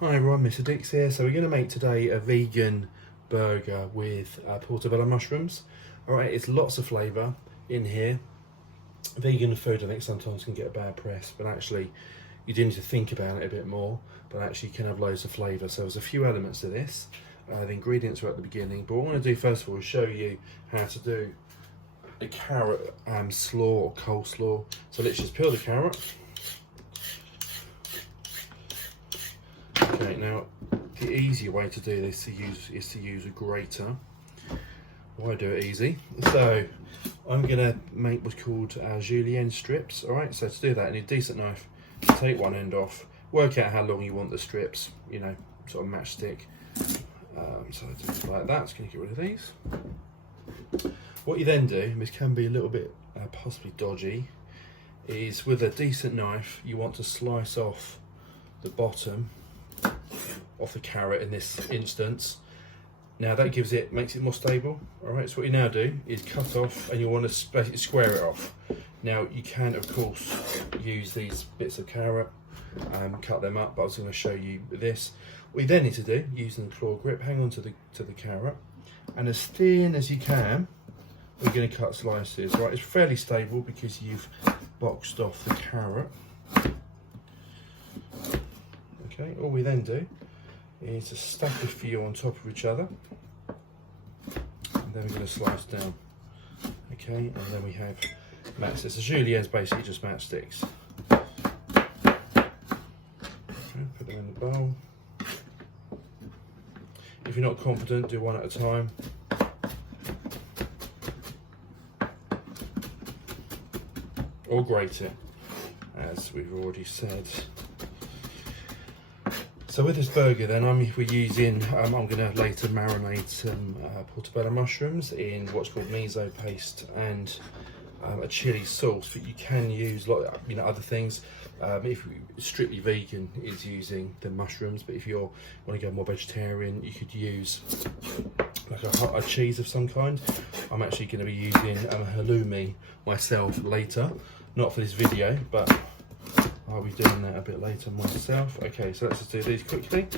Hi everyone, Mr. Dix here. So we're going to make today a vegan burger with portobello mushrooms. Alright, it's lots of flavour in here. Vegan food I think sometimes can get a bad press, but actually you do need to think about it a bit more, but actually you can have loads of flavour. So there's a few elements to this. The ingredients are at the beginning, but what I want to do first of all is show you how to do a carrot slaw or coleslaw. So let's just peel the carrot. Okay, now the easier way to do this is to use a grater. Why do it easy? So I'm gonna make what's called julienne strips. All right, so to do that, I need a decent knife. Take one end off. Work out how long you want the strips. You know, sort of matchstick. So I do it like that. Just gonna get rid of these. What you then do, this can be a little bit possibly dodgy, is with a decent knife you want to slice off the bottom off the carrot in this instance. Now that makes it more stable. All right, so what you now do is cut off, and you want to basically square it off. Now you can of course use these bits of carrot and cut them up, but I was going to show you this. What you then need to do, using the claw grip, hang on to the carrot, and as thin as you can, we're going to cut slices. Right, it's fairly stable because you've boxed off the carrot. Okay, all we then do is to stack a few on top of each other, and then we're going to slice down. Okay, and then we have matchsticks. So julienne is basically just matchsticks. Okay, put them in the bowl. If you're not confident, do one at a time. Or grate it, as we've already said. So with this burger then, I'm going to later marinate some portobello mushrooms in what's called miso paste and a chili sauce, but you can use other things. If strictly vegan is using the mushrooms, but if you want to go more vegetarian, you could use like a cheese of some kind. I'm actually going to be using halloumi myself later, not for this video, but I'll be doing that a bit later myself. Okay, so let's just do these quickly.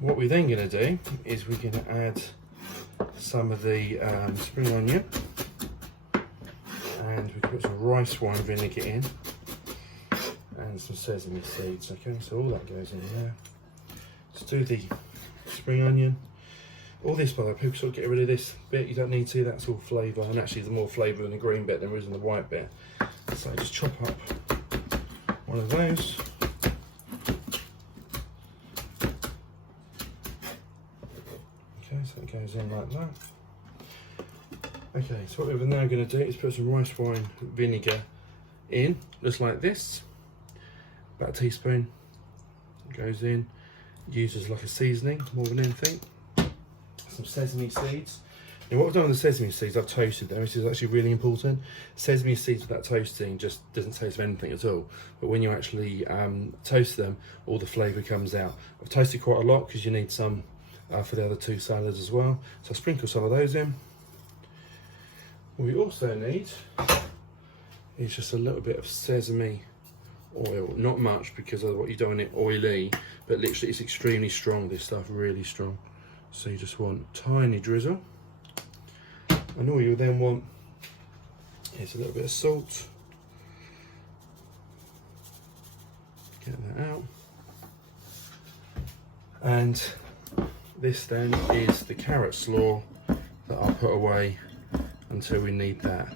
What we're then going to do is we're going to add some of the spring onion, and we put some rice wine vinegar in, and some sesame seeds. Okay, so all that goes in there. Let's do the spring onion. All this, by the way, people sort of get rid of this bit. You don't need to. That's all flavour, and actually there's more flavour in the green bit than there is in the white bit. So just chop up one of those. Okay, so it goes in like that. Okay, so what we're now going to do is put some rice wine vinegar in, just like this. About a teaspoon goes in. Used as like a seasoning more than anything. Some sesame seeds. Now what I've done with the sesame seeds, I've toasted them. This is actually really important. Sesame seeds without toasting just doesn't taste of anything at all. But when you actually toast them, all the flavour comes out. I've toasted quite a lot because you need some for the other two salads as well. So I'll sprinkle some of those in. What we also need is just a little bit of sesame oil. Not much, because otherwise you don't want it oily, but literally it's extremely strong, this stuff, really strong. So you just want a tiny drizzle. And all you then want is a little bit of salt. Get that out. And this then is the carrot slaw that I'll put away until we need that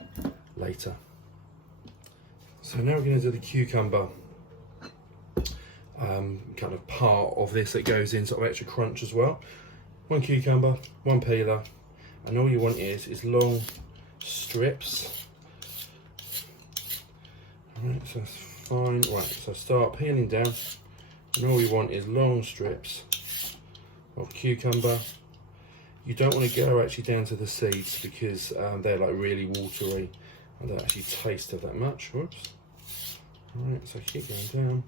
later. So now we're going to do the cucumber kind of part of this that goes in, sort of extra crunch as well. One cucumber, one peeler, and all you want is long strips. Alright, so that's fine. Right, so start peeling down, and all you want is long strips of cucumber. You don't want to go actually down to the seeds, because they're like really watery and don't actually taste of that much. Whoops. Alright, so keep going down.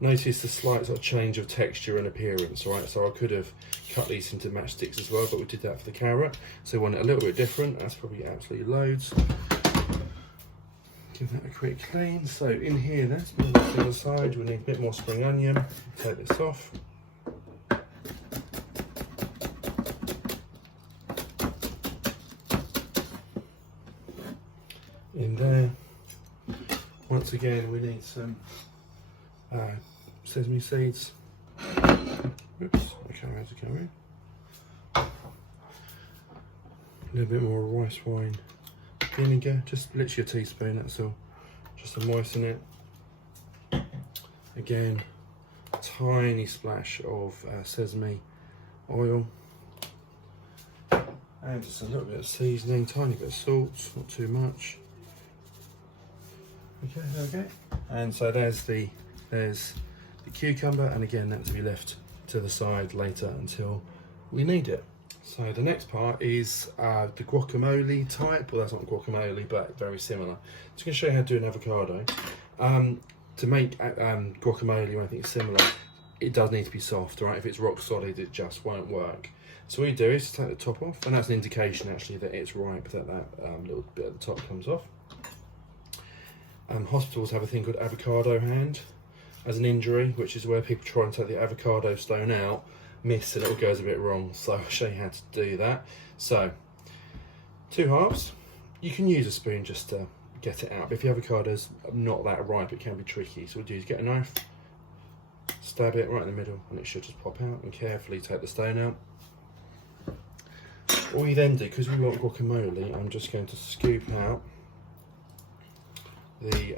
Notice the slight sort of change of texture and appearance, right? So I could have cut these into matchsticks as well, but we did that for the carrot. So we want it a little bit different. That's probably absolutely loads. Give that a quick clean. So in here then, move that to the side, we need a bit more spring onion. Take this off. In there. Once again, we need some sesame seeds. Oops, okay, I have to go in. A little bit more rice wine vinegar, just literally a teaspoon, that's all. Just to moisten it. Again, tiny splash of sesame oil. And just a little bit of seasoning, tiny bit of salt, not too much. Okay, there we go. And so there's the cucumber, and again that's to be left to the side later until we need it. So the next part is the guacamole type. Well, that's not guacamole, but very similar. Just going to show you how to do an avocado. To make guacamole or anything similar, it does need to be soft, right? If it's rock solid, it just won't work. So what you do is take the top off, and that's an indication actually that it's ripe, that little bit at the top comes off. Hospitals have a thing called avocado hand as an injury, which is where people try and take the avocado stone out, miss, and it all goes a bit wrong. So I'll show you how to do that. So 2 halves. You can use a spoon just to get it out, but if the avocado's not that ripe, it can be tricky. So what you do is get a knife, stab it right in the middle, and it should just pop out, and carefully take the stone out. All you then do, because we want guacamole, I'm just going to scoop out the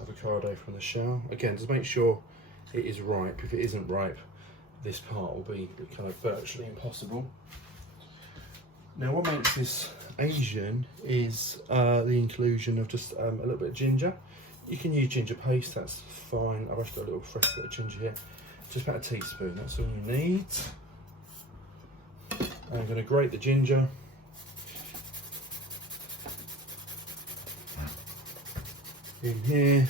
avocado from the shell. Again, just make sure it is ripe. If it isn't ripe, this part will be kind of virtually impossible. Now what makes this Asian is the inclusion of just a little bit of ginger. You can use ginger paste, that's fine. I've actually got a little fresh bit of ginger here. Just about a teaspoon, that's all you need. I'm going to grate the ginger. In here.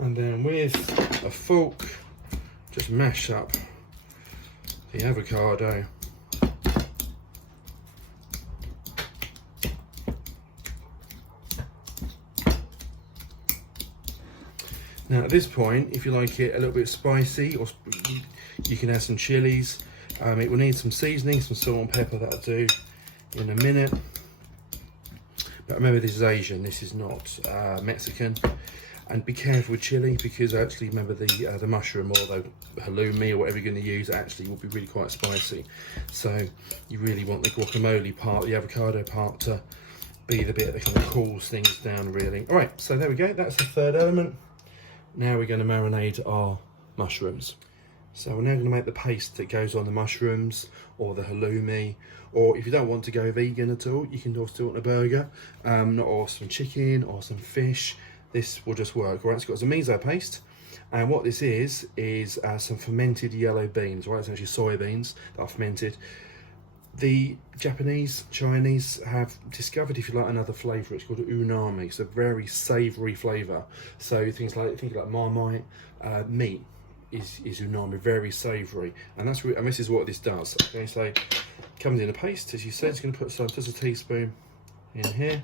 And then with a fork, just mash up the avocado. Now at this point, if you like it a little bit spicy, or you can add some chilies. It will need some seasoning, some salt and pepper, that'll do in a minute. But remember, this is Asian, this is not Mexican. And be careful with chili, because actually remember the mushroom or the halloumi or whatever you're going to use actually will be really quite spicy. So you really want the guacamole part, the avocado part, to be the bit that kind of cools things down really. All right, so there we go, that's the third element. Now we're going to marinate our mushrooms. So we're now going to make the paste that goes on the mushrooms or the halloumi, or if you don't want to go vegan at all, you can also do it on a burger, or some chicken or some fish. This will just work. Right, it's got some miso paste, and what this is some fermented yellow beans. Right, it's actually soybeans that are fermented. The Japanese, Chinese have discovered, if you like, another flavour. It's called umami. It's a very savoury flavour. So think like Marmite meat is umami, very savoury, and that's and this is what this does. Okay, so it comes in a paste, as you said. It's going to put just a teaspoon in here.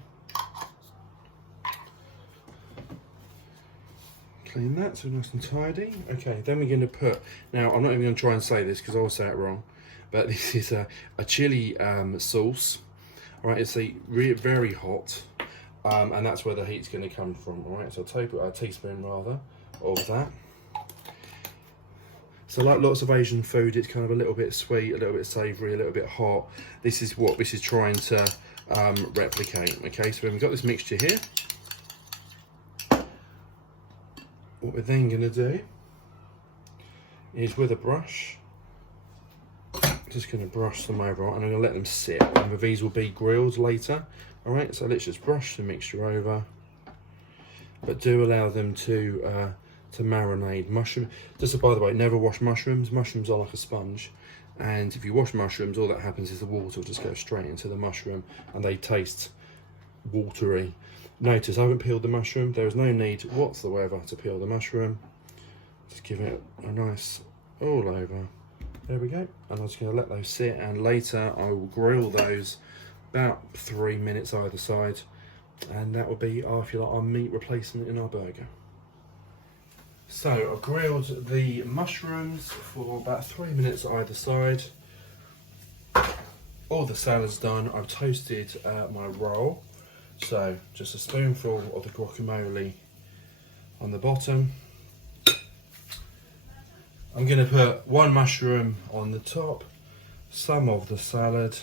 Clean that so nice and tidy. Okay, then we're going to put, now I'm not even going to try and say this because I'll say it wrong, but this is a chili sauce. All right, it's very hot, and that's where the heat's going to come from. All right, so I'll take a teaspoon rather of that. So like lots of Asian food, it's kind of a little bit sweet, a little bit savoury, a little bit hot. This is what this is trying to replicate. Okay, so we've got this mixture here. What we're then going to do is, with a brush, just going to brush them over, and I'm going to let them sit. Remember, these will be grilled later. All right, so let's just brush the mixture over, but do allow them to marinate. Mushroom, just by the way, never wash mushrooms. Mushrooms are like a sponge, and if you wash mushrooms, all that happens is the water will just go straight into the mushroom, and they taste watery. Notice I haven't peeled the mushroom. There is no need whatsoever to peel the mushroom. Just give it a nice all over There we go. And I'm just going to let those sit, and later I will grill those about 3 minutes either side, and that will be our, if you like, our meat replacement in our burger. So I grilled the mushrooms for about 3 minutes either side. All the salad's done. I've toasted my roll. So just a spoonful of the guacamole on the bottom. I'm going to put one mushroom on the top, some of the salad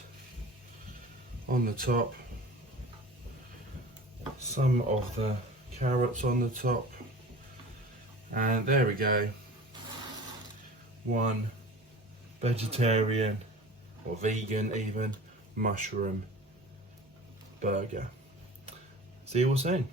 on the top, some of the carrots on the top, and there we go. One vegetarian or vegan even mushroom burger. See you all soon.